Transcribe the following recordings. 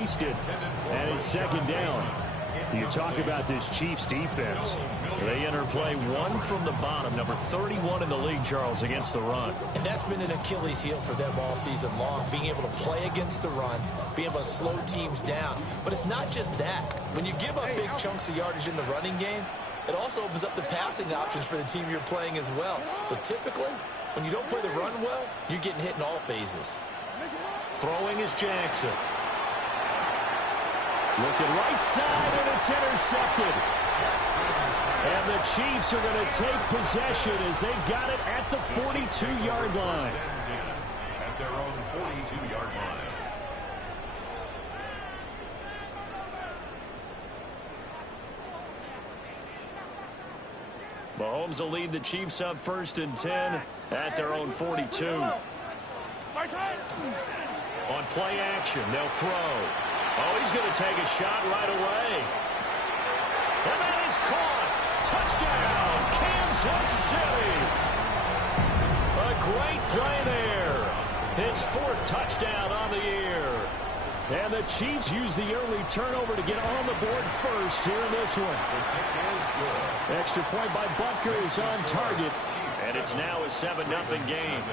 released it. And it's second down. You talk about this Chiefs defense. They enter play one from the bottom, number 31 in the league, Charles, against the run. And that's been an Achilles heel for them all season long, being able to play against the run, being able to slow teams down. But it's not just that. When you give up big chunks of yardage in the running game, it also opens up the passing options for the team you're playing as well. So typically, when you don't play the run well, you're getting hit in all phases. Throwing is Jackson. Looking right side, and it's intercepted. And the Chiefs are going to take possession as they've got it at the 42-yard line. At their own 42-yard line. Mahomes will lead the Chiefs up 1st and 10 at their own 42. On play action, they'll throw. Oh, he's going to take a shot right away. And that is caught. Touchdown, Kansas City. A great play there. His 4th touchdown on the year. And the Chiefs use the early turnover to get on the board first here in this one. Extra point by Butker is on target. And it's now a 7-0 game.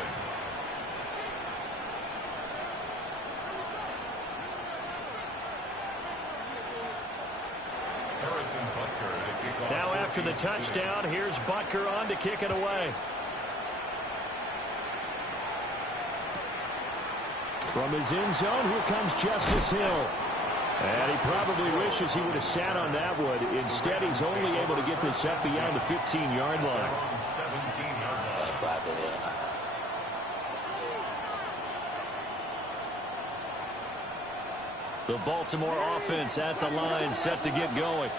Now after the touchdown, here's Butker on to kick it away. From his end zone, here comes Justice Hill. And he probably wishes he would have sat on that one. Instead, he's only able to get this up beyond the 15-yard line. The Baltimore offense at the line, set to get going.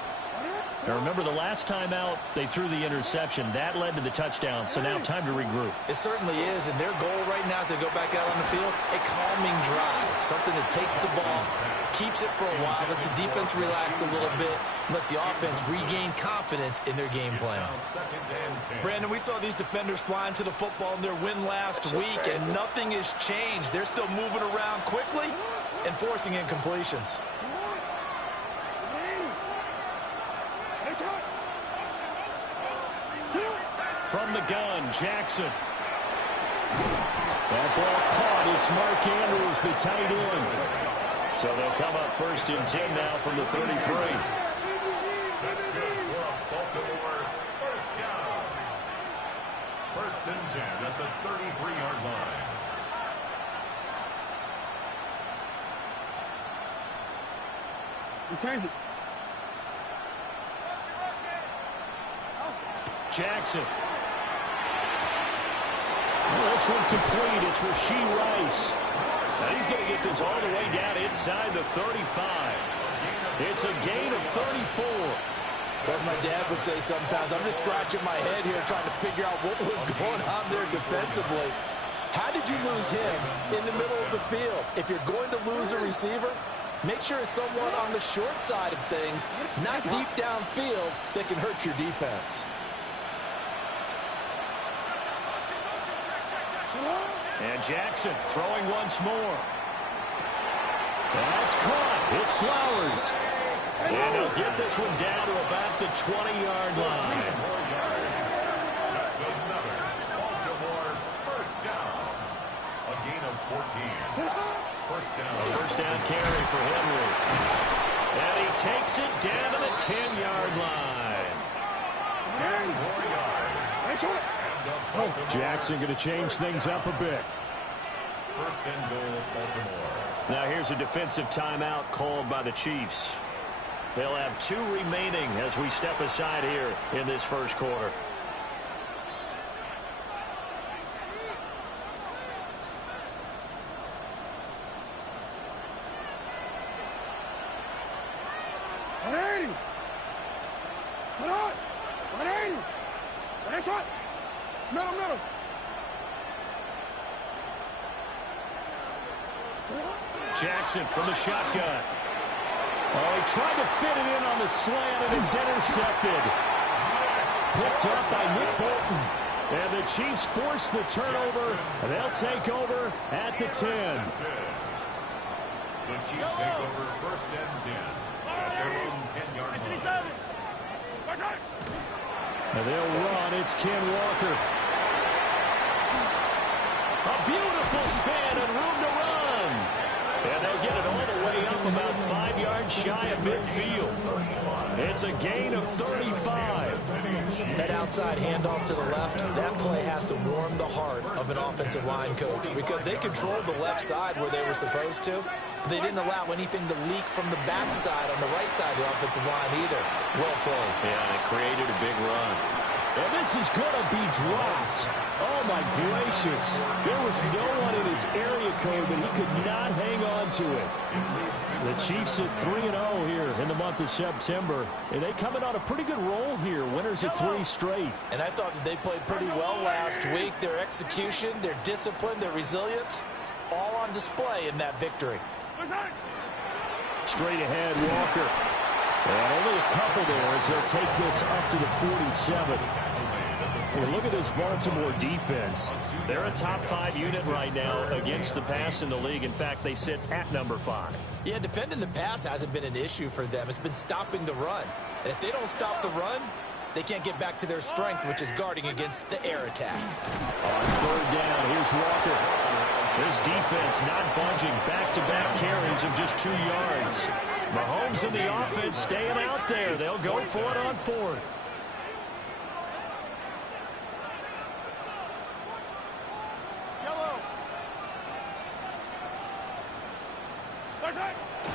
Now remember, the last time out, they threw the interception. That led to the touchdown, so now time to regroup. It certainly is, and their goal right now as they go back out on the field, a calming drive, something that takes the ball, keeps it for a while, lets the defense relax a little bit, lets the offense regain confidence in their game plan. Brandon, we saw these defenders flying to the football in their win last week, and nothing has changed. They're still moving around quickly and forcing incompletions. From the gun, Jackson. That ball caught. It's Mark Andrews, the tight end. So they'll come up 1st and 10 now from the 33. That's good for a Baltimore 1st down. 1st and 10 at the 33-yard line. Return it. Jackson. Well, this one complete. It's Rashee Rice. Now he's going to get this all the way down inside the 35. It's a gain of 34. What my dad would say sometimes, I'm just scratching my head here trying to figure out what was going on there defensively. How did you lose him in the middle of the field? If you're going to lose a receiver, make sure it's someone on the short side of things, not deep downfield, that can hurt your defense. And Jackson throwing once more. That's caught. It's Flowers. And he'll get this one down to about the 20-yard line. That's another Baltimore 1st down. A gain of 14. 1st down. A 1st down carry for Henry. And he takes it down to the 10-yard line. 10 more yards. Jackson going to change things up a bit. 1st and goal, Baltimore. Now here's a defensive timeout called by the Chiefs. They'll have 2 remaining as we step aside here in this 1st quarter. Middle. Jackson from the shotgun. Oh, he tried to fit it in on the slant, and it's intercepted. Picked up by Nick Bolton. And the Chiefs force the turnover. They'll take over at the 10. The Chiefs take over 1st and 10 at their own 10-yard line. And they'll run. It's Ken Walker. A beautiful spin and room to run. And they'll get it all the way up about 5 yards shy of midfield. It's a gain of 35. That outside handoff to the left, that play has to warm the heart of an offensive line coach because they controlled the left side where they were supposed to, but they didn't allow anything to leak from the backside on the right side of the offensive line either. Well played. Yeah, and it created a big run. And this is going to be dropped. Oh, my gracious. There was no one in his area code, but he could not hang on to it. The Chiefs at 3-0 here in the month of September. And they coming on a pretty good roll here. Winners of 3 straight. And I thought that they played pretty well last week. Their execution, their discipline, their resilience, all on display in that victory. Straight ahead, Walker. And only a couple there as they'll take this up to the 47. Hey, look at this Baltimore defense. They're a top 5 unit right now against the pass in the league. In fact, they sit at number 5. Yeah, defending the pass hasn't been an issue for them. It's been stopping the run. And if they don't stop the run, they can't get back to their strength, which is guarding against the air attack. On 3rd down, here's Walker. This defense not budging. Back-to-back carries of just 2 yards. Mahomes and the offense staying out there. They'll go for it on 4th.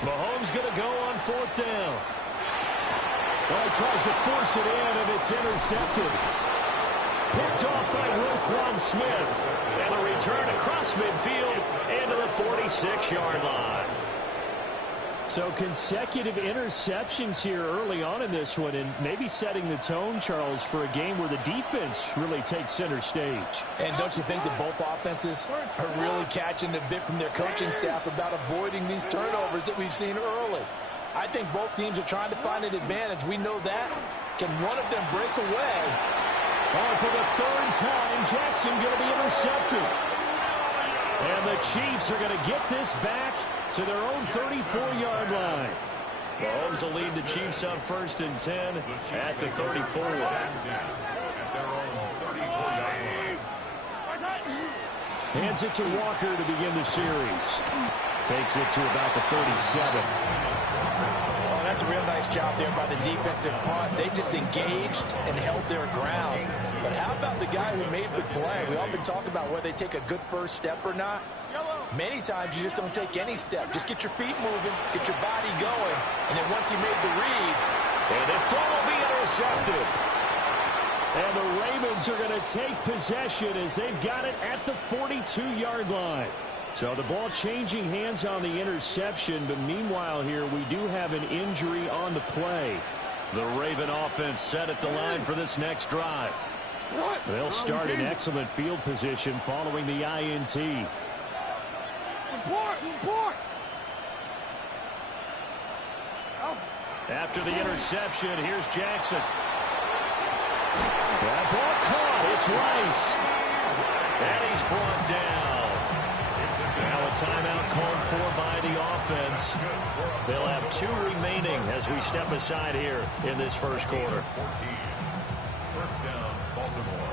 Mahomes going to go on 4th down. Well, he tries to force it in, and it's intercepted. Picked off by Roquan Smith. And a return across midfield into the 46-yard line. So consecutive interceptions here early on in this one, and maybe setting the tone, Charles, for a game where the defense really takes center stage. And don't you think that both offenses are really catching a bit from their coaching staff about avoiding these turnovers that we've seen early? I think both teams are trying to find an advantage. We know that. Can one of them break away? Oh, for the 3rd time, Jackson going to be intercepted. And the Chiefs are going to get this back to their own 34-yard line. Mahomes will lead the Chiefs up 1st and 10 at the 34. Hands it to Walker to begin the series. Takes it to about the 37. Oh, that's a real nice job there by the defensive front. They just engaged and held their ground. But how about the guy who made the play? We often talk about whether they take a good first step or not. Many times you just don't take any step. Just get your feet moving, get your body going, and then once he made the read. And this ball will be intercepted. And the Ravens are going to take possession as they've got it at the 42-yard line. So the ball changing hands on the interception, but meanwhile here we do have an injury on the play. The Raven offense set at the line for this next drive. They'll start in excellent field position following the INT. After the interception, here's Jackson. That ball caught. It's Rice. And he's brought down. Now a timeout called for by the offense. They'll have 2 remaining as we step aside here in this first quarter. 1st down, Baltimore.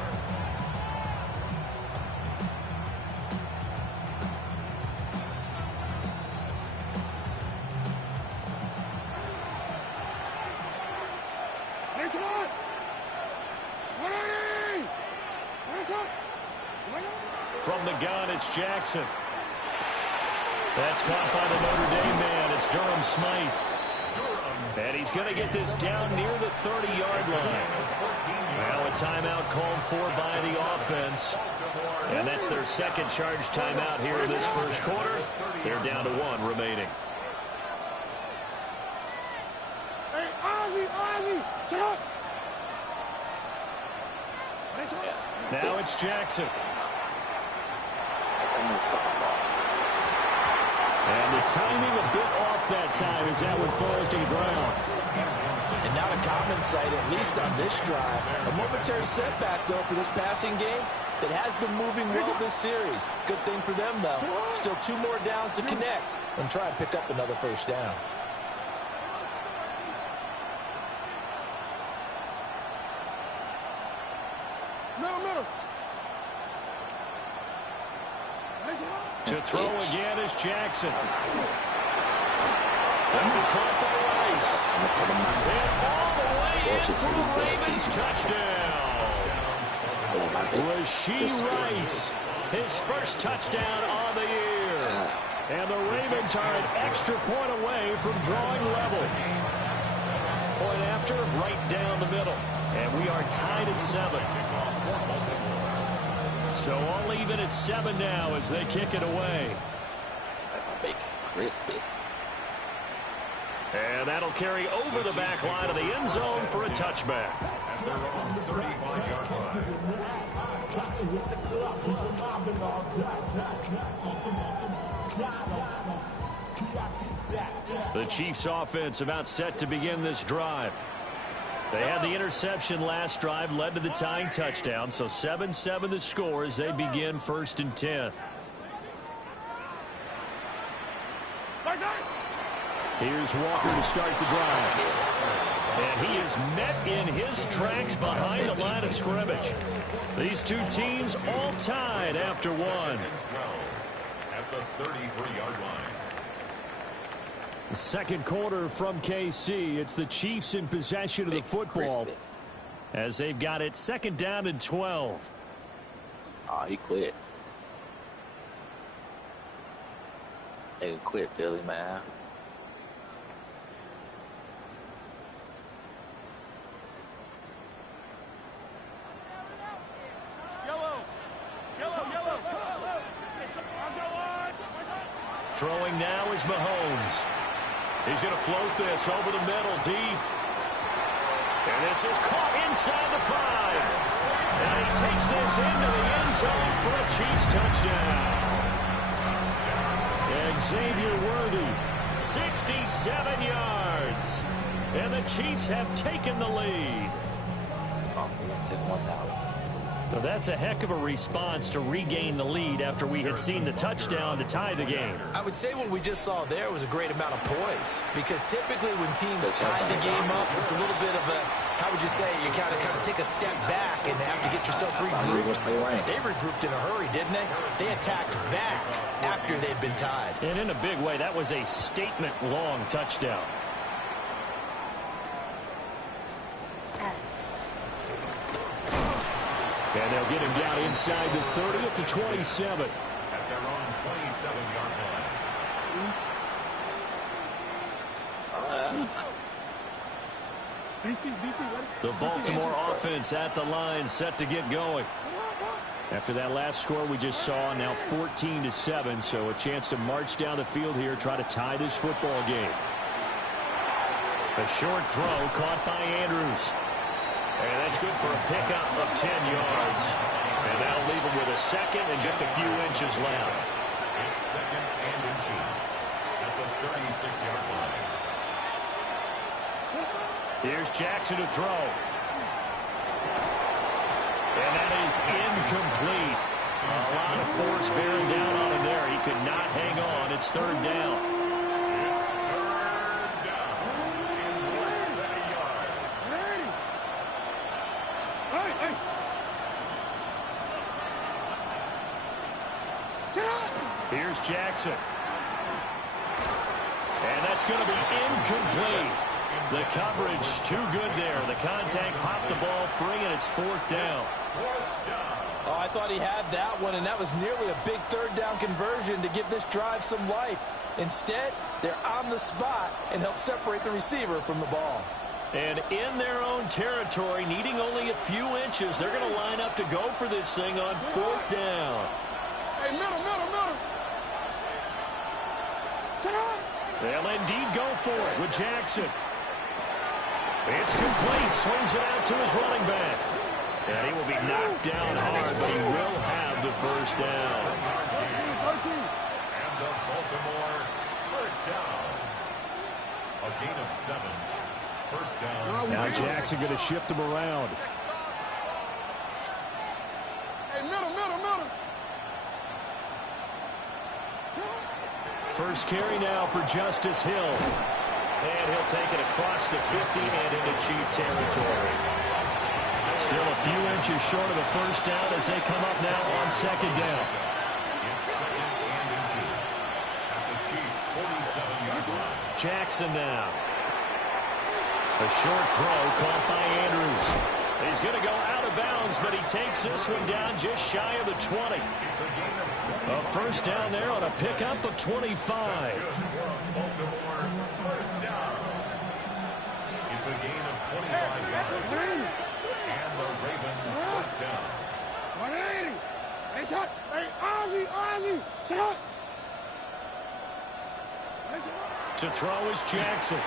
From the gun, it's Jackson. That's caught by the Notre Dame man. It's Durham Smythe. And he's going to get this down near the 30-yard line. Now a timeout called for by the offense. And that's their 2nd charge timeout here in this first quarter. They're down to 1 remaining. Hey, Ozzie, sit up. Now it's Jackson. And the timing a bit off that time as that one falls to the ground. And not a common sight, at least on this drive. A momentary setback, though, for this passing game. that has been moving well this series. Good thing for them, though. Still 2 more downs to connect and try and pick up another first down. Middle. To throw again is Jackson. And caught by Rice. And all the way in for the Ravens touchdown. Rashee Rice, his first touchdown on the year. And the Ravens are an extra point away from drawing level. Point after, right down the middle. And we are tied at 7. So all even at 7 now as they kick it away. Bacon crispy. And that'll carry over the back line of the end zone for a touchback. At their own 35-yard line. The Chiefs offense about set to begin this drive. They had the interception last drive, led to the tying touchdown, so 7-7 the score as they begin 1st and 10. Here's Walker to start the drive. And he is met in his tracks behind the line of scrimmage. These two teams all tied after 1. At the 33-yard line. The second quarter from KC. It's the Chiefs in possession of the football as they've got it 2nd down and 12. Oh, he quit. They quit, Philly, man. Throwing now is Mahomes. He's going to float this over the middle deep. And this is caught inside the 5. And he takes this into the end zone for a Chiefs touchdown. And Xavier Worthy, 67 yards. And the Chiefs have taken the lead. Offense at 1,000. Well, that's a heck of a response to regain the lead after we had seen the touchdown to tie the game. I would say what we just saw there was a great amount of poise, because typically when teams tie the game up, it's a little bit of a, how would you say, you kind of take a step back and have to get yourself regrouped. They regrouped in a hurry, didn't they? They attacked back after they'd been tied. And in a big way, that was a statement-long touchdown. And they'll get him down inside the 30 up to 27. At their own 27-yard line. The Baltimore offense at the line, set to get going. After that last score we just saw, now 14-7, so a chance to march down the field here, try to tie this football game. A short throw caught by Andrews. And that's good for a pickup of 10 yards. And that'll leave him with a second and just a few inches left. It's 2nd and inches at the 36-yard line. Here's Jackson to throw. And that is incomplete. A lot of force bearing down on him there. He could not hang on. It's 3rd down. It's 3rd down in less than a yard. Here's Jackson. And that's going to be incomplete. The coverage too good there. The contact popped the ball free, and it's 4th down. Oh, I thought he had that one, and that was nearly a big 3rd down conversion to give this drive some life. Instead, they're on the spot and help separate the receiver from the ball. And in their own territory, needing only a few inches, they're going to line up to go for this thing on 4th down. Hey, middle. They'll indeed go for it with Jackson. It's complete. Swings it out to his running back. And he will be knocked down hard, but he will have the first down. And the Baltimore first down. A gain of 7. First down. Now Jackson going to shift him around. Hey, middle. First carry now for Justice Hill. And he'll take it across the 50 and into Chief territory. Still a few inches short of the first down as they come up now on second down. It's second and inches at the Chiefs' 47-yard line. Jackson now. A short throw caught by Andrews. He's going to go out of bounds, but he takes this one down just shy of the 20. It's a gain of 20. A first down there on a pickup of 25. Baltimore, first down. It's a gain of 25 yards. And the Ravens first down. 180. Hey, shot. Hey, Ozzie. Shut up. To throw is Jackson.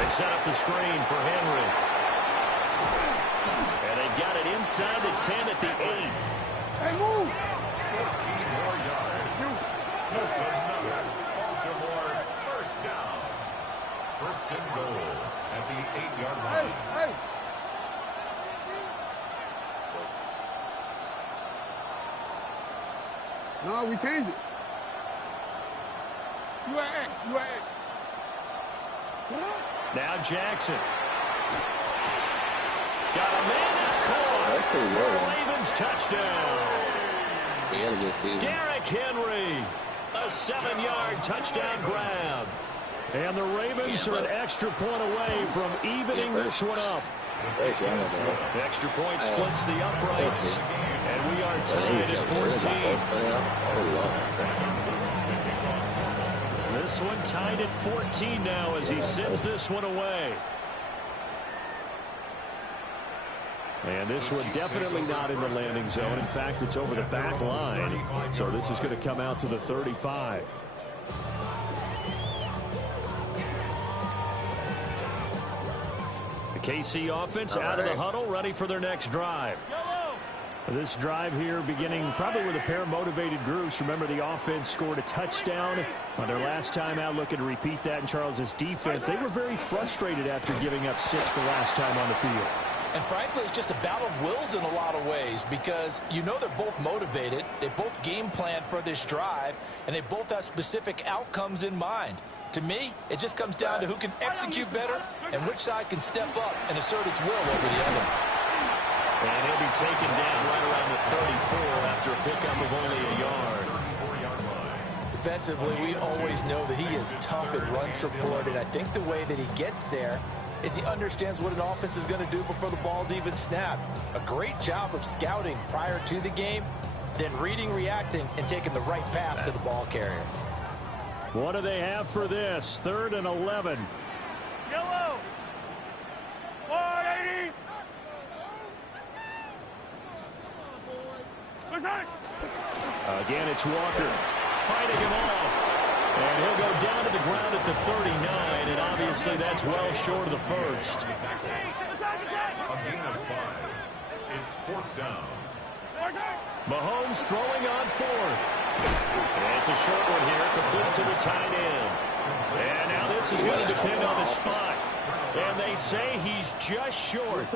They set up the screen for Henry. And they've got it inside the 10 at the 8. Hey, move. 14 more yards. That's another Baltimore first down. First and goal at the 8-yard line. Hey. No, we changed it. You at X. Now Jackson. Got a man that's caught. That's pretty For low. a Ravens touchdown. We got a good season. Derrick Henry. A 7-yard touchdown grab. And the Ravens are an extra point away from evening this one up. First down, though. The extra point splits the uprights. And we are Well, tied at 14. This one tied at 14 now as he sends this one away. And this one definitely not in the landing zone. In fact, it's over the back line. So this is going to come out to the 35. The KC offense out of the huddle, ready for their next drive. This drive here beginning probably with a pair of motivated groups. Remember, the offense scored a touchdown on their last time out. Looking to repeat that in Charles's defense. They were very frustrated after giving up 6 the last time on the field. And frankly, it's just a battle of wills in a lot of ways because you know they're both motivated. They both game plan for this drive, and they both have specific outcomes in mind. To me, it just comes down to who can execute better and which side can step up and assert its will over the other. And he'll be taken down right around the 34 after a pickup of only a yard. Defensively, we always know that he is tough at run support, and I think the way that he gets there is he understands what an offense is going to do before the ball's even snapped. A great job of scouting prior to the game, then reading, reacting, and taking the right path to the ball carrier. What do they have for this? 3rd and 11. Yellow. 180. Again, it's Walker fighting him off. And he'll go down to the ground at the 39, and obviously that's well short of the first. A gain of 5. It's 4th down. Mahomes throwing on 4th. And it's a short one here, complete to the tight end. And now this is going to depend on the spot. And they say he's just short.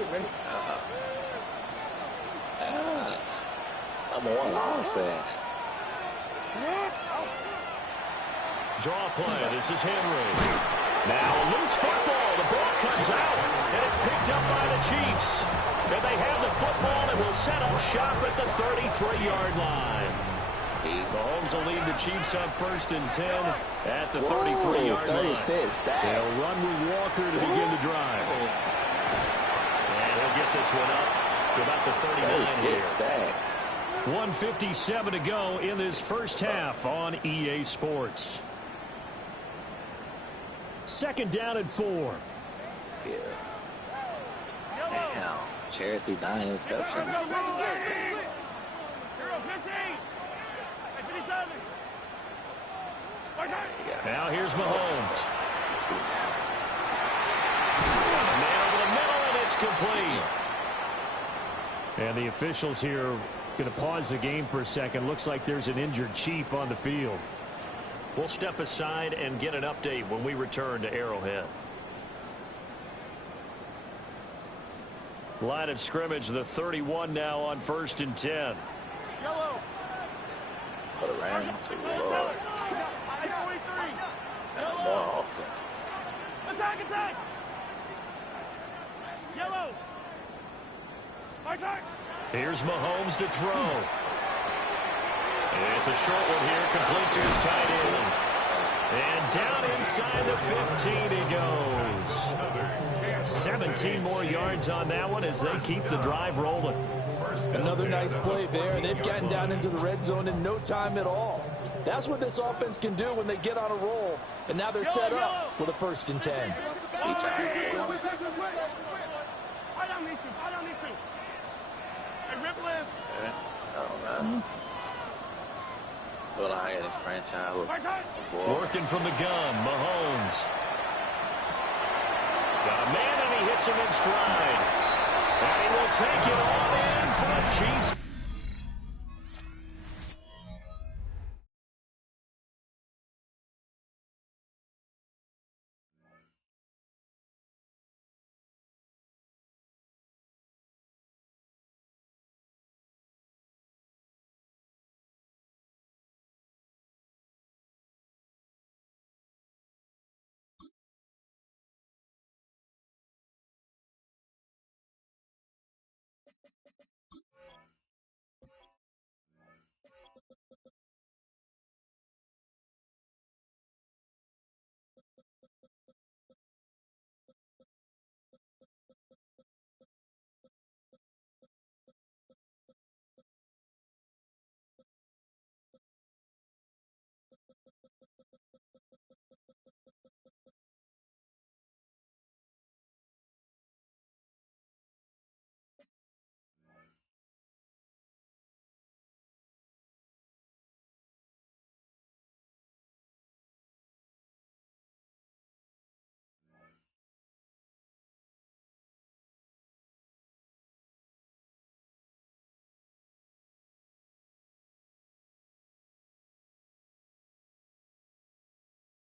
Number one offense. Draw play. This is Henry. Now a loose football. The ball comes out, and it's picked up by the Chiefs. And they have the football and will set up shop at the 33-yard line. Mahomes will lead the Chiefs on 1st and 10 at the 33-yard line. 36 sacks. They'll run with Walker to begin the drive. And he'll get this one up to about the 39 here. 36 sacks. 1:57 to go in this first half on EA Sports. 2nd down and 4. Yeah. Damn. Cherry threw 9 interceptions. Now here's Mahomes. Man over the middle, and it's complete. And the officials here are going to pause the game for a second. Looks like there's an injured Chief on the field. We'll step aside and get an update when we return to Arrowhead. Line of scrimmage, the 31 now on 1st and 10. For the Rams, Lord. Attack, attack! Yellow! Attack! Here's Mahomes to throw. It's a short one here, complete to his tight end. And down inside the 15 he goes. 17 more yards on that one as they keep the drive rolling. Another nice play there. They've gotten down into the red zone in no time at all. That's what this offense can do when they get on a roll. And now they're set up with a 1st and 10. Each eye. Well, I had this franchise. Working from the gun, Mahomes. Got a man, and he hits him in stride. And he will take it all in for the Chiefs.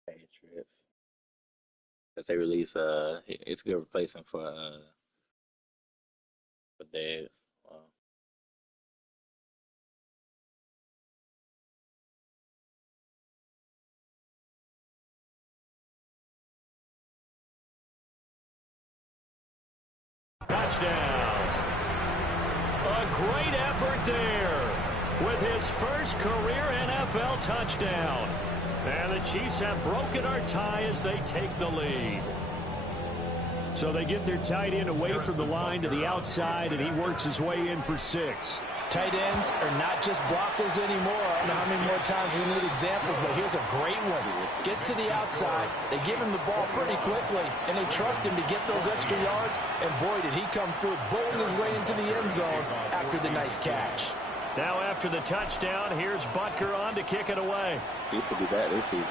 Patriots. Because they release it's a good replacement for Dave. Wow. Touchdown. A great effort there with his first career NFL touchdown. And the Chiefs have broken our tie as they take the lead. So they get their tight end away from the line to the outside, and he works his way in for 6. Tight ends are not just blockers anymore. I don't know how many more times we need examples, but here's a great one. Gets to the outside. They give him the ball pretty quickly, and they trust him to get those extra yards. And boy, did he come through, bowling his way into the end zone after the nice catch. Now after the touchdown, here's Butker on to kick it away. Chiefs will be back this season.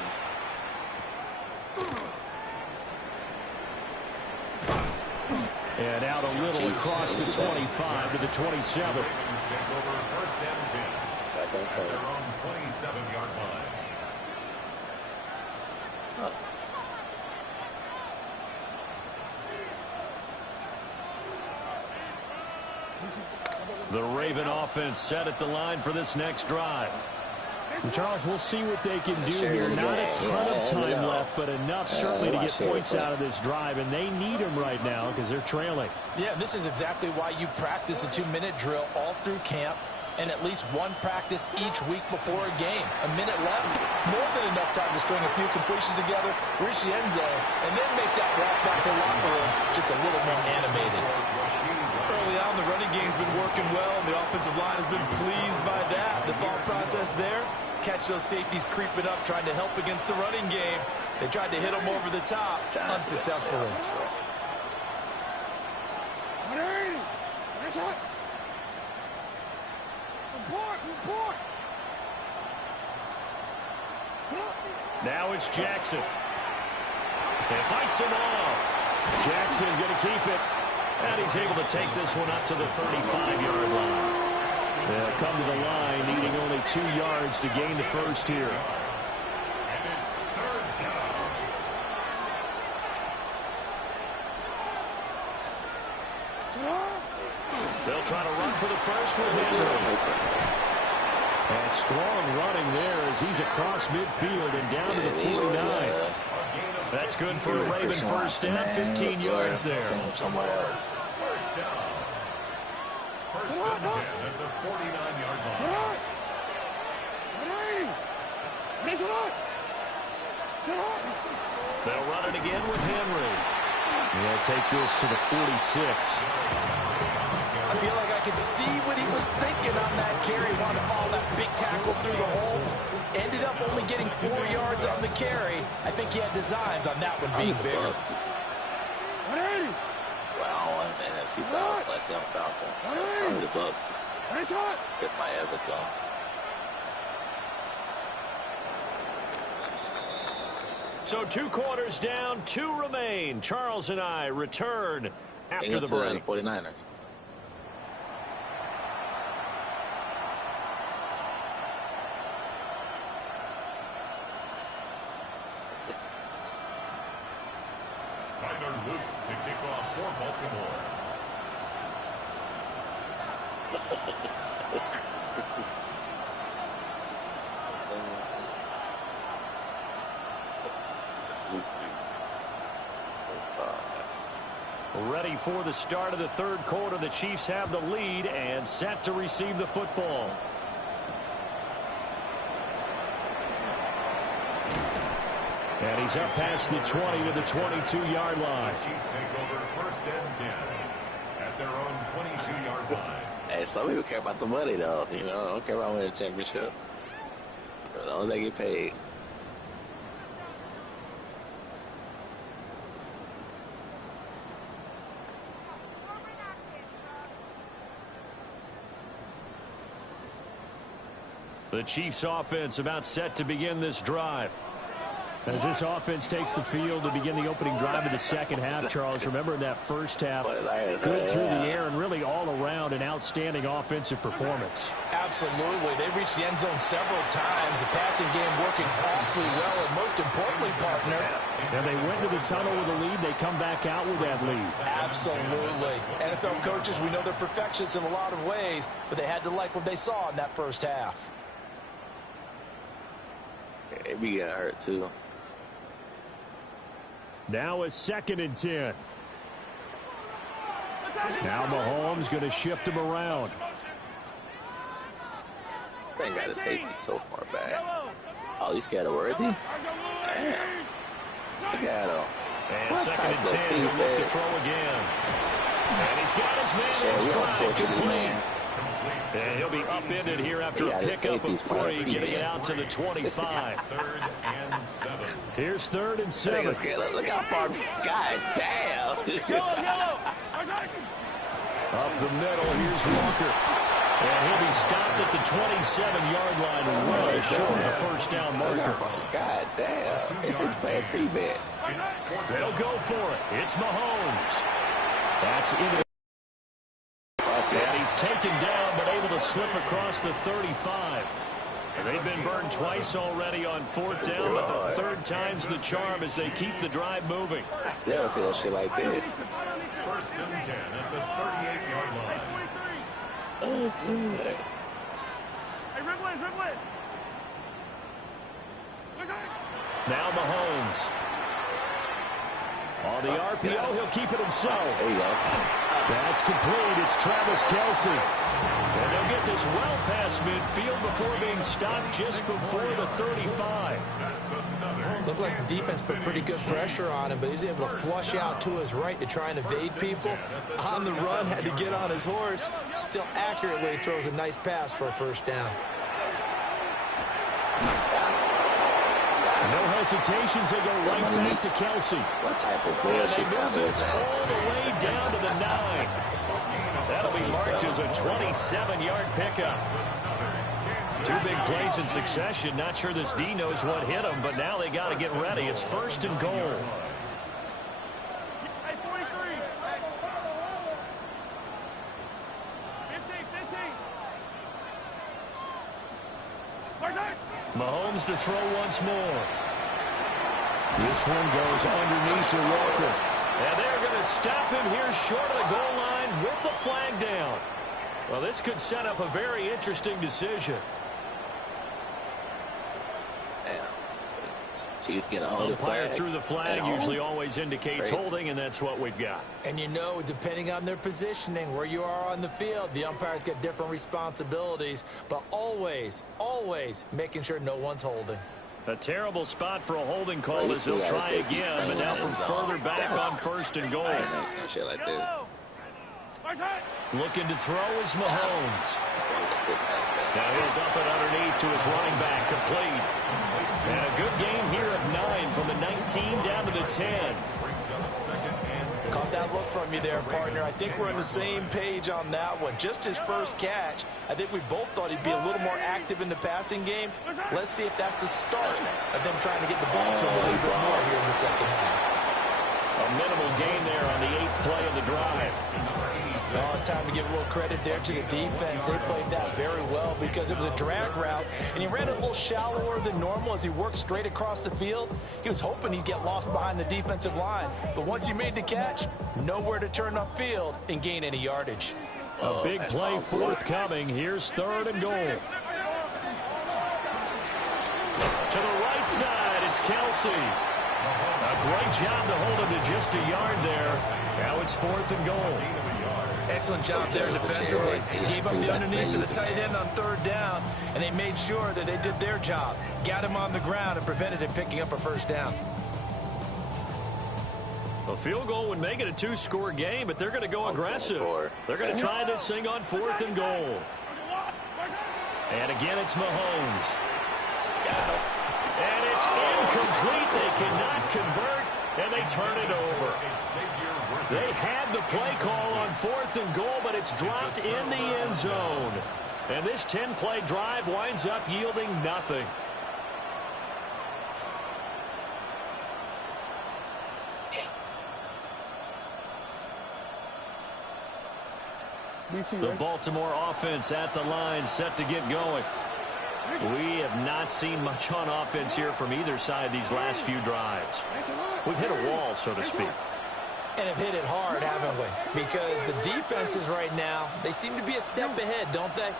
And out a little across the 25 to the 27. Back on At their own 27-yard line. The Raven offense set at the line for this next drive. And Charles, we'll see what they can do here. Not a ton of time left, but enough certainly to get points out of this drive, and they need them right now because they're trailing. Yeah, this is exactly why you practice a 2-minute drill all through camp and at least one practice each week before a game. A minute left, more than enough time to string a few completions together, reach the end zone, and then make that walk back to the locker room just a little more animated. Early on, the running game's been working well, and the offensive line has been pleased by that. The thought process there, catch those safeties creeping up, trying to help against the running game. They tried to hit them over the top, unsuccessfully. Now it's Jackson. And fights him off. Jackson going to keep it. And he's able to take this one up to the 35-yard line. They'll come to the line, needing only 2 yards to gain the first here. And it's 3rd down. They'll try to run for the first with Henry. And strong running there as he's across midfield and down to the 49. That's good for a Raven first down, 15 yards there. Send him somewhere else. First down. First and 10 at the 49-yard line. They'll run it again with Henry. They'll take this to the 46. I feel like I could see what he was thinking on that carry. Wanted to follow that big tackle through the hole. Ended up only getting 4 yards on the carry. I think he had designs on that one being bigger. Wow, on the NFC South, let's see on Falcon. Probably the Bucks. If my Evans gone. So 2 quarters down, 2 remain. Charles and I return after the break. 49ers. Tyler Luke to kick off for Baltimore. Ready for the start of the 3rd quarter. The Chiefs have the lead and set to receive the football. And he's up past the 20 to the 22-yard line. The Chiefs take over first and 10 at their own 22-yard line. Hey, some people care about the money, though. You know, I don't care about winning a championship. As long as they get paid. The Chiefs offense about set to begin this drive. As this offense takes the field to begin the opening drive of the second half, Charles, remember in that first half, good through the air and really all around an outstanding offensive performance. Absolutely. They reached the end zone several times. The passing game working awfully well, and most importantly, partner. And they went to the tunnel with a lead. They come back out with that lead. Absolutely. NFL coaches, we know they're perfectionists in a lot of ways, but they had to like what they saw in that first half. They be getting hurt, too. Now a 2nd and 10. Now Mahomes going to shift him around. They ain't got a safety so far back. Oh, he's got a worthy? Damn. Look at him. And 2nd and 10, he'll look to throw again. And he's got his man in stride, complete. And he'll be upended here after a pickup of 3, getting it out to the 25. Here's 3rd and 7. Look how far. God damn. Up the middle, here's Walker. And he'll be stopped at the 27-yard line, well short of the first down marker. God damn. This is playing pretty bad. They'll go for it. It's Mahomes. That's into the... And he's taken down, but able to slip across the 35. They've been burned twice already on 4th down, but the 3rd time's the charm as they keep the drive moving. They don't see no shit like this. First and 10 at the 38-yard line. Oh, good. Hey, Ridley. Now Mahomes. On the RPO, he'll keep it himself. There you go. That's complete. It's Travis Kelce. And they'll get this well past midfield before being stopped just before the 35. Looked like the defense put pretty good pressure on him, but he's able to flush out to his right to try and evade people. On the run, had to get on his horse. Still accurately throws a nice pass for a first down. No hesitations. They go right back to Kelce. What type of And bullshit they move cover is this all that? the way down to the 9. That'll be marked as a 27-yard pickup. 2 big plays in succession. Not sure this D knows what hit him, but now they got to get ready. It's 1st and goal. Hey, 43. 15. Mahomes to throw once more. This one goes underneath to Walker. And they're going to stop him here short of the goal line with the flag down. Well, this could set up a very interesting decision. Damn. Chiefs get a holding Umpire flag. through the flag usually always indicates holding, and that's what we've got. And you know, depending on their positioning, where you are on the field, the umpires get different responsibilities, but always, always making sure no one's holding. A terrible spot for a holding call as they'll try again, but now from further back on 1st and goal. I ain't know some shit like this. Looking to throw is Mahomes. Now he'll dump it underneath to his running back, complete. And a good game here of 9 from the 19 down to the 10. Caught that look from you there, partner. I think we're on the same page on that one. Just his first catch. I think we both thought he'd be a little more active in the passing game. Let's see if that's the start of them trying to get the ball to him a little bit more here in the second half. A minimal gain there on the 8th play of the drive. Oh, it's time to give a little credit there to the defense. They played that very well because it was a drag route, and he ran it a little shallower than normal as he worked straight across the field. He was hoping he'd get lost behind the defensive line, but once he made the catch, nowhere to turn upfield and gain any yardage. A big play forthcoming. Here's 3rd and goal. To the right side, it's Kelsey. A great job to hold him to just a yard there. Now it's 4th and goal. Excellent job there defensively. Gave up the underneath to the tight end on 3rd down, and they made sure that they did their job. Got him on the ground and prevented him picking up a 1st down. A field goal would make it a 2-score game, but they're going to go aggressive. They're going to try this thing on 4th and goal. And again, it's Mahomes. And it's incomplete. They cannot convert, and they turn it over. They had the play call on 4th and goal, but it's dropped in the end zone. And this 10-play drive winds up yielding nothing. The Baltimore offense at the line, set to get going. We have not seen much on offense here from either side these last few drives. We've hit a wall, so to speak. And have hit it hard, haven't we? Because the defenses right now, they seem to be a step ahead, don't they?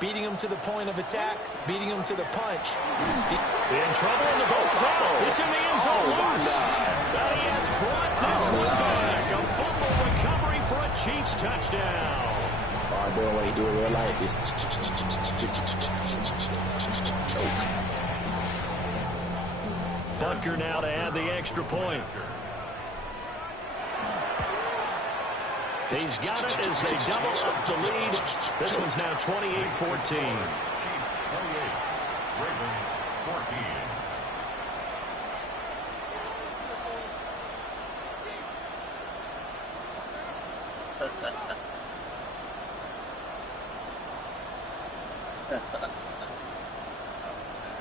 Beating them to the point of attack, beating them to the punch. In trouble, and the ball's out. It's in the end zone. Now he has brought this one back. A fumble recovery for a Chiefs touchdown. Oh, doing what he do in real life is choke. Butker now to add the extra point. He's got it as they double up the lead. This one's now 28-14. Chiefs 28, Ravens 14.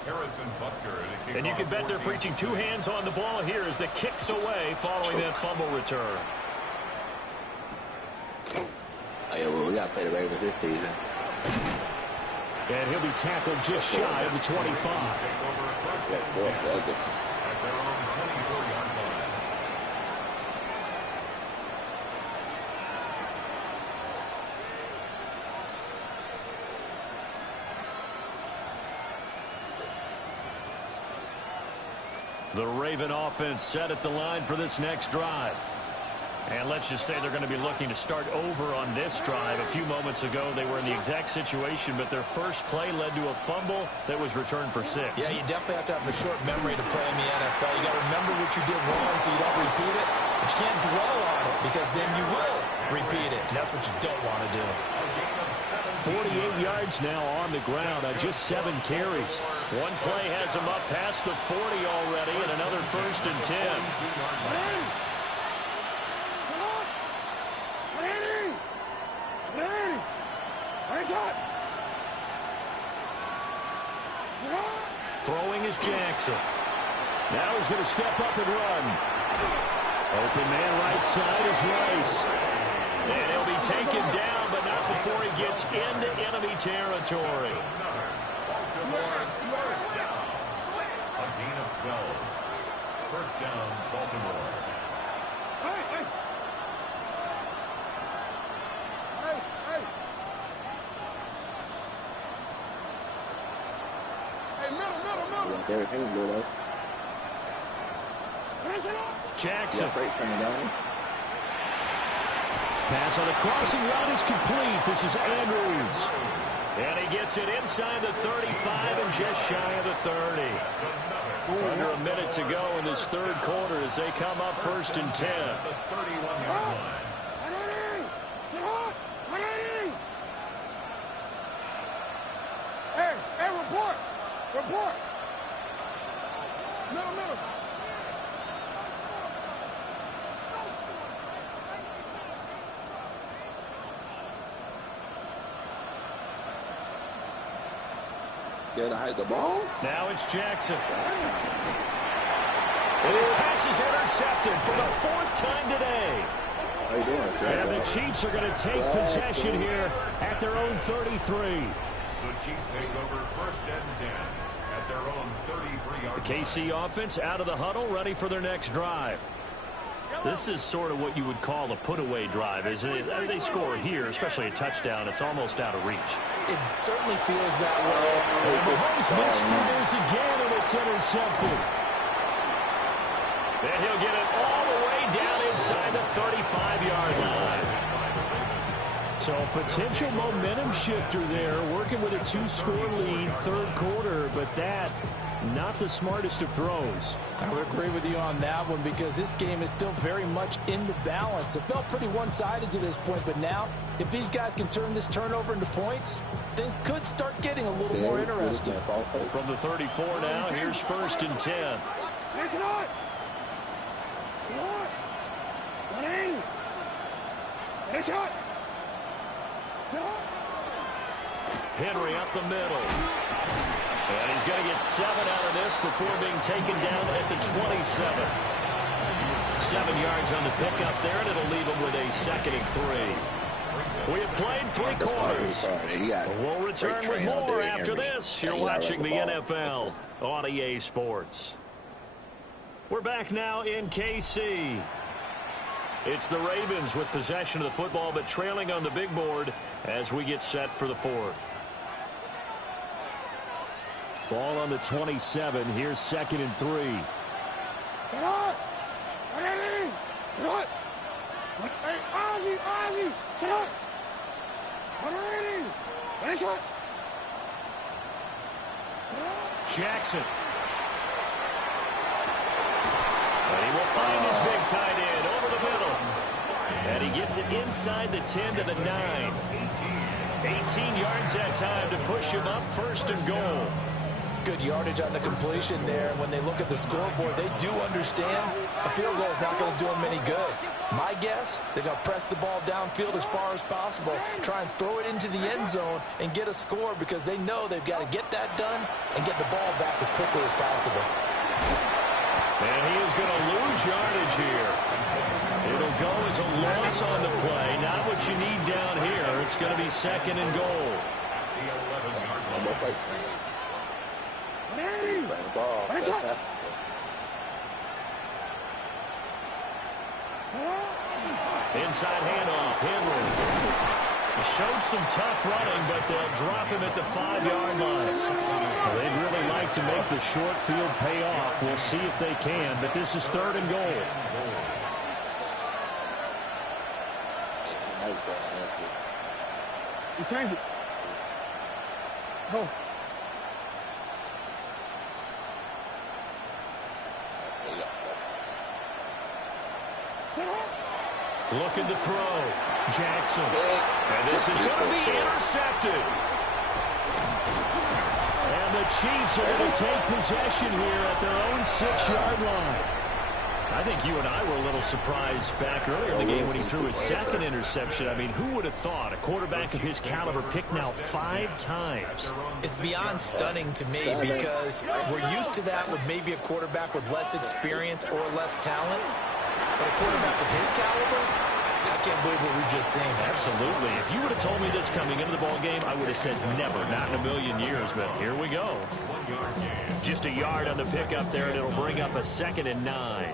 Harrison Butker. And you can bet they're preaching 2 hands on the ball here as the kick's away following that fumble return. Oh, yeah, well, we got to play the Ravens this season. And he'll be tackled just shy of the 25. At their own 24-yard line. The Raven offense set at the line for this next drive. And let's just say they're going to be looking to start over on this drive. A few moments ago, they were in the exact situation, but their first play led to a fumble that was returned for 6. Yeah, you definitely have to have a short memory to play in the NFL. You got to remember what you did wrong so you don't repeat it. But you can't dwell on it because then you will repeat it, and that's what you don't want to do. 48 yards now on the ground on just 7 carries. One play has him up past the 40 already, and another 1st and 10. Throwing is Jackson. Now he's going to step up and run. Open man right side is Rice. And he'll be taken down, but not before he gets into enemy territory. Baltimore, first down. A gain of 12. First down, Baltimore. Everything, Bruno. Jackson. Yeah, great turn down. Pass on the crossing route is complete. This is Andrews. And he gets it inside the 35 and just shy of the 30. Under a minute to go in this third quarter as they come up 1st and 10. Hey, report. Report. Middle. Get to hide the ball. Now it's Jackson. And his pass is intercepted for the 4th time today. How you doing? And the Chiefs are going to take possession here at their own 33. The Chiefs take over 1st and 10 at their own 33-yard line. The KC offense out of the huddle, ready for their next drive. This is sort of what you would call a put-away drive, isn't it? I mean, they score here, especially a touchdown. It's almost out of reach. It certainly feels that way. And Mahomes misfires again, and it's intercepted. And he'll get it all the way down inside the 35-yard line. So potential momentum shifter there, working with a 2-score lead, third quarter, but that not the smartest of throws. I would agree with you on that one because this game is still very much in the balance. It felt pretty one-sided to this point, but now if these guys can turn this turnover into points, things could start getting a little more interesting. From the 34 now, here's 1st and 10. Listen on. Come on. 180. Get a shot. Henry up the middle. And he's going to get 7 out of this before being taken down at the 27. 7 yards on the pickup there, and it'll leave him with a 2nd and 3. We have played 3 quarters. We'll return with more after this. You're watching the NFL on EA Sports. We're back now in KC. It's the Ravens with possession of the football, but trailing on the big board as we get set for the 4th. Ball on the 27. Here's 2nd and 3. Get on. 180. Get on. Hey, Ozzie. Sit up. 180. Get a shot. Jackson. And he will find his big tight end over the middle. And he gets it inside the 10 to the 9. 18 yards that time to push him up 1st and goal. Good yardage on the completion there. When they look at the scoreboard, they do understand a field goal is not going to do them any good. My guess, they're going to press the ball downfield as far as possible, try and throw it into the end zone and get a score because they know they've got to get that done and get the ball back as quickly as possible. And he is going to lose yardage here. It'll go as a loss on the play. Not what you need down here. It's going to be 2nd and goal. Inside handoff, Henry. He showed some tough running, but they'll drop him at the 5-yard line. Well, they'd really like to make the short field pay off. We'll see if they can, but this is 3rd and goal. You change it. Go. Looking to throw. Jackson. And this is going to be intercepted. And the Chiefs are going to take possession here at their own 6-yard line. I think you and I were a little surprised back earlier in the game when he threw his 2nd interception. I mean, who would have thought a quarterback of his caliber picked now 5 times? It's beyond stunning to me because we're used to that with maybe a quarterback with less experience or less talent. But a quarterback of his caliber, I can't believe what we've just seen. Absolutely. If you would have told me this coming into the ball game, I would have said never, not in a million years. But here we go. Just a yard on the pickup there, and it'll bring up a 2nd and 9.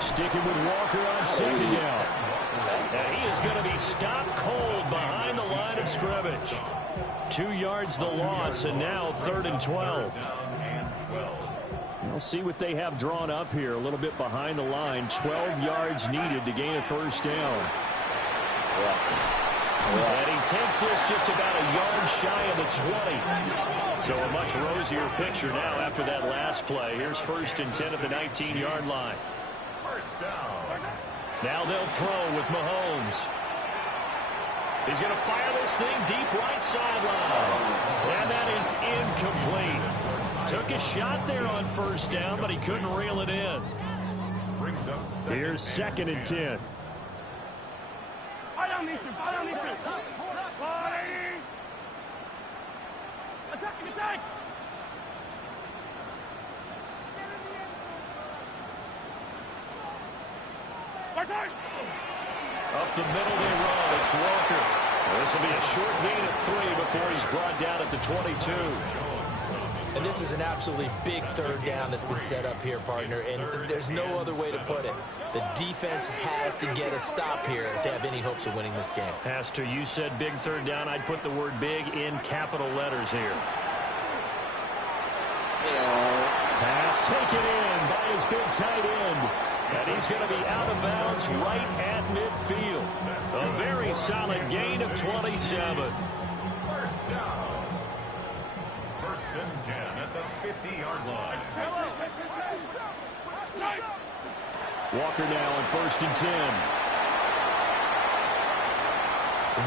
Sticking with Walker on 2nd down. And he is going to be stopped cold behind the line of scrimmage. 2 yards the loss, and now 3rd and 12. We'll see what they have drawn up here. A little bit behind the line. 12 yards needed to gain a first down. And he takes this just about a yard shy of the 20. So a much rosier picture now after that last play. Here's 1st and 10 at the 19-yard line. First down. Now they'll throw with Mahomes. He's going to fire this thing deep right sideline. And that is incomplete. Took a shot there on 1st down, but he couldn't reel it in. Brings up Here's 2nd and 10. Fire on these two. Fire on these two. Fire. Attack. Attack. Up the middle they run. It's Walker. This will be a short gain of 3 before he's brought down at the 22. And this is an absolutely big 3rd down that's been set up here, partner, and there's no other way to put it. The defense has to get a stop here if they have any hopes of winning this game. Pastor, you said big 3rd down. I'd put the word big in capital letters here. Pass taken in by his big tight end. And he's going to be out of bounds right at midfield. A very solid gain of 27. First down. 1st and 10 at the 50-yard line. Walker now on 1st and 10.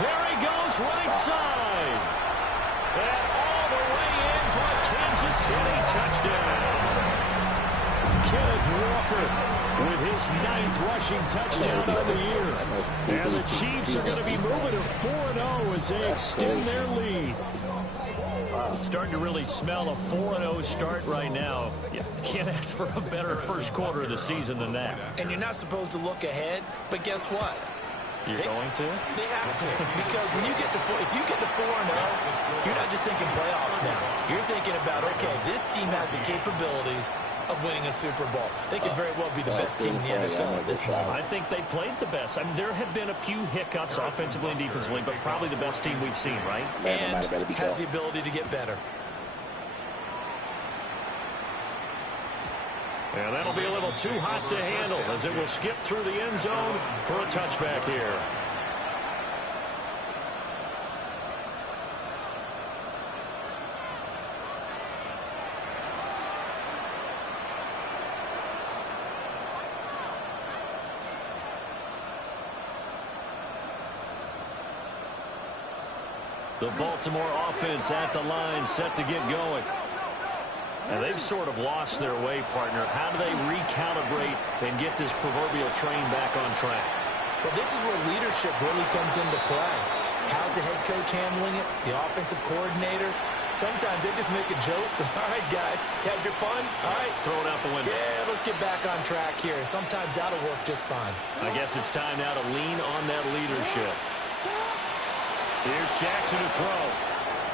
There he goes, right side. And all the way in for a Kansas City touchdown. Kenneth Walker with his 9th rushing touchdown of the year. And the Chiefs are going to be moving to 4-0 as they extend their lead. Starting to really smell a 4-0 start right now. You can't ask for a better first quarter of the season than that. And you're not supposed to look ahead, but guess what? You're going to? They have to, because when you get to if you get to 4-0, you're not just thinking playoffs now. You're thinking about, okay, this team has the capabilities of winning a Super Bowl. They could very well be the best team in the NFL at this moment. I think they played the best. I mean, there have been a few hiccups offensively and defensively, but probably the best team we've seen, right? And has the ability to get better. And that'll be a little too hot to handle as it will skip through the end zone for a touchback here. The Baltimore offense at the line, set to get going. And they've sort of lost their way, partner. How do they recalibrate and get this proverbial train back on track? Well, this is where leadership really comes into play. How's the head coach handling it? The offensive coordinator? Sometimes they just make a joke. All right, guys, you had your fun? All right. Throw it out the window. Yeah, let's get back on track here. And sometimes that'll work just fine. I guess it's time now to lean on that leadership. Here's Jackson to throw.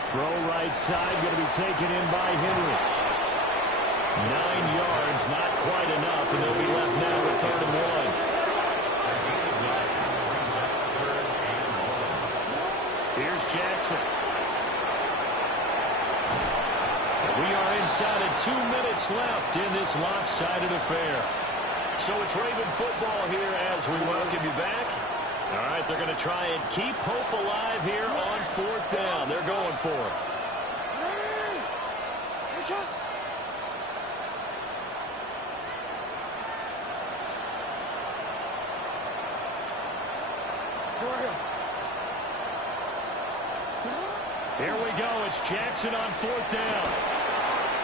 Throw right side, going to be taken in by Henry. 9 yards, not quite enough, and they'll be left now with 3rd and 1. Here's Jackson. We are inside of 2 minutes left in this lopsided affair. So it's Raven football here as we welcome you back. All right, they're going to try and keep hope alive here on 4th down. They're going for it. Here we go. It's Jackson on 4th down.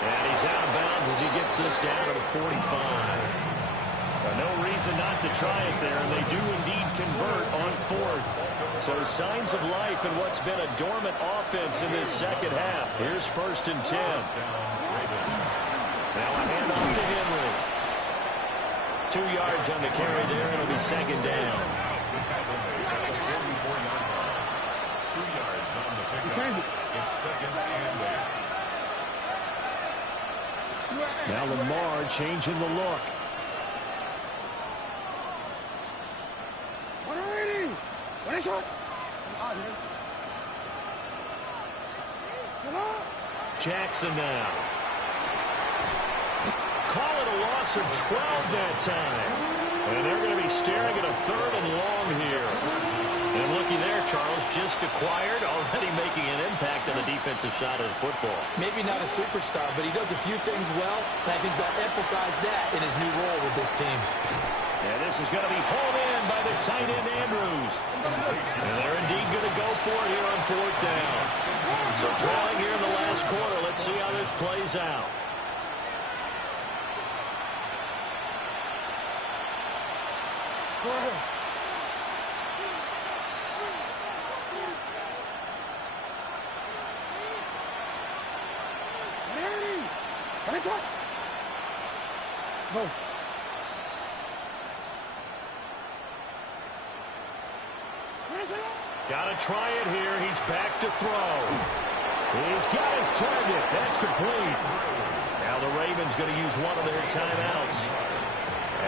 And he's out of bounds as he gets this down to the 45. No reason not to try it there, and they do indeed convert on 4th. So signs of life in what's been a dormant offense in this second half. Here's 1st and 10. Now a handoff to Henry. 2 yards on the carry there. It'll be 2nd down. 2 yards on the pickup. It's 2nd and 8. Now Lamar changing the look. 왼손. Jackson now. Call it a loss of 12 that time. And they're going to be staring at a 3rd and long here. And looky there, Charles, just acquired, already making an impact on the defensive side of the football. Maybe not a superstar, but he does a few things well, and I think they'll emphasize that in his new role with this team. And this is going to be hauled in by the tight end, Andrews. And they're indeed going to go for it here on 4th down. So trailing here in the last quarter, let's see how this plays out. Go ahead. 왼손. 뭐. Got to try it here. He's back to throw. He's got his target. That's complete. Now the Ravens going to use one of their timeouts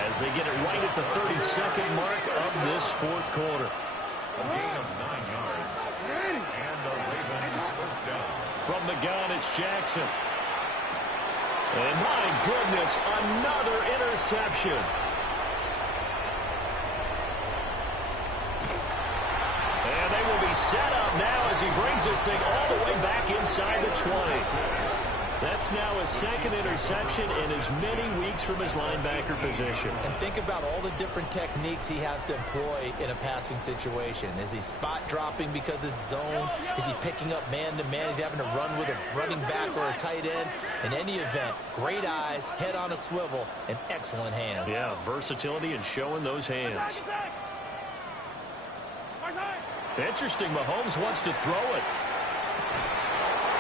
as they get it right at the 32nd mark of this 4th quarter. A gain of 9 yards. And the Ravens first down. From the gun, it's Jackson. And my goodness, another interception. And they will be set up now as he brings this thing all the way back inside the 20. That's now his 2nd interception in as many weeks from his linebacker position. And think about all the different techniques he has to employ in a passing situation. Is he spot dropping because it's zone? Is he picking up man-to-man? Is he having to run with a running back or a tight end? In any event, great eyes, head on a swivel, and excellent hands. Yeah, versatility and showing those hands. Interesting, Mahomes wants to throw it.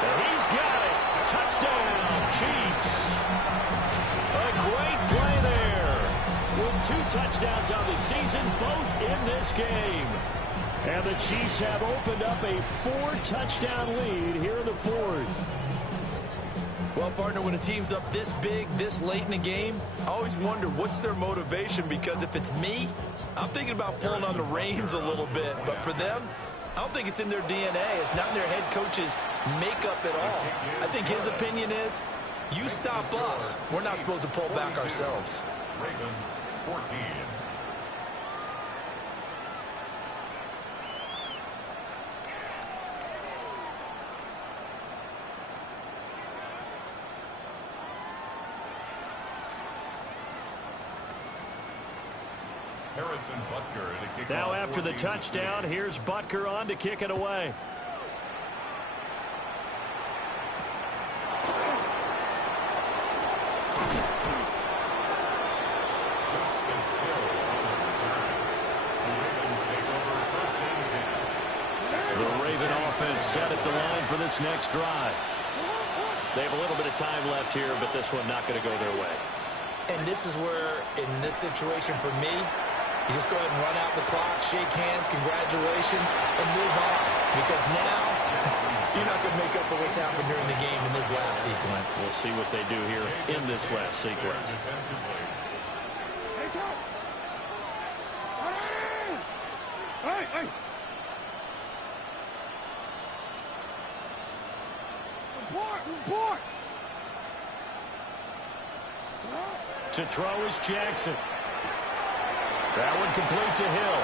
And he's got it. Touchdown, Chiefs. A great play there. With 2 touchdowns on the season, both in this game. And the Chiefs have opened up a 4-touchdown lead here in the 4th. Well, partner, when a team's up this big, this late in the game, I always wonder what's their motivation, because if it's me, I'm thinking about pulling on the reins a little bit. But for them, I don't think it's in their DNA. It's not in their head coach's makeup at all. I think his opinion is, you stop us, we're not supposed to pull back ourselves. Ravens 14. Harrison Butker to kick Now off after the 14. touchdown, here's Butker on to kick it away. Justice Hill on the return. The Ravens take over 1st and 10. The Raven offense set at the line for this next drive. They have a little bit of time left here, but this one not going to go their way. And this is where, in this situation for me, you just go ahead and run out the clock, shake hands, congratulations, and move on. Because now, you're not going to make up for what's happened during the game in this last sequence. We'll see what they do here in this last sequence. Defensively. Hey! Report! To throw is Jackson. That one complete to Hill.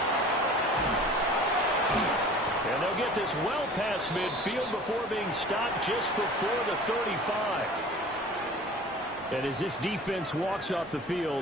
And they'll get this well past midfield before being stopped just before the 35. And as this defense walks off the field,